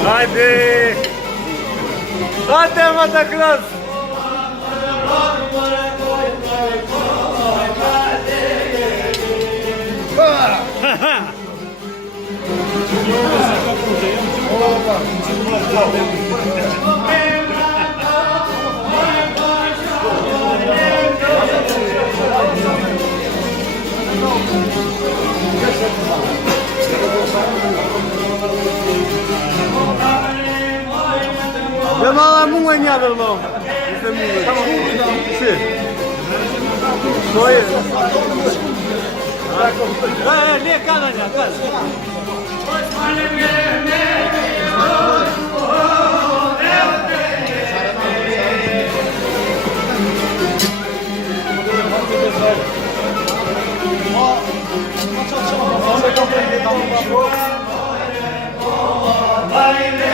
Haydi. Hadi Mataklas. Ya malah mung oynayalım lo. Tamam. Şey. Soy. Ne kadar ya kadar. Haydi.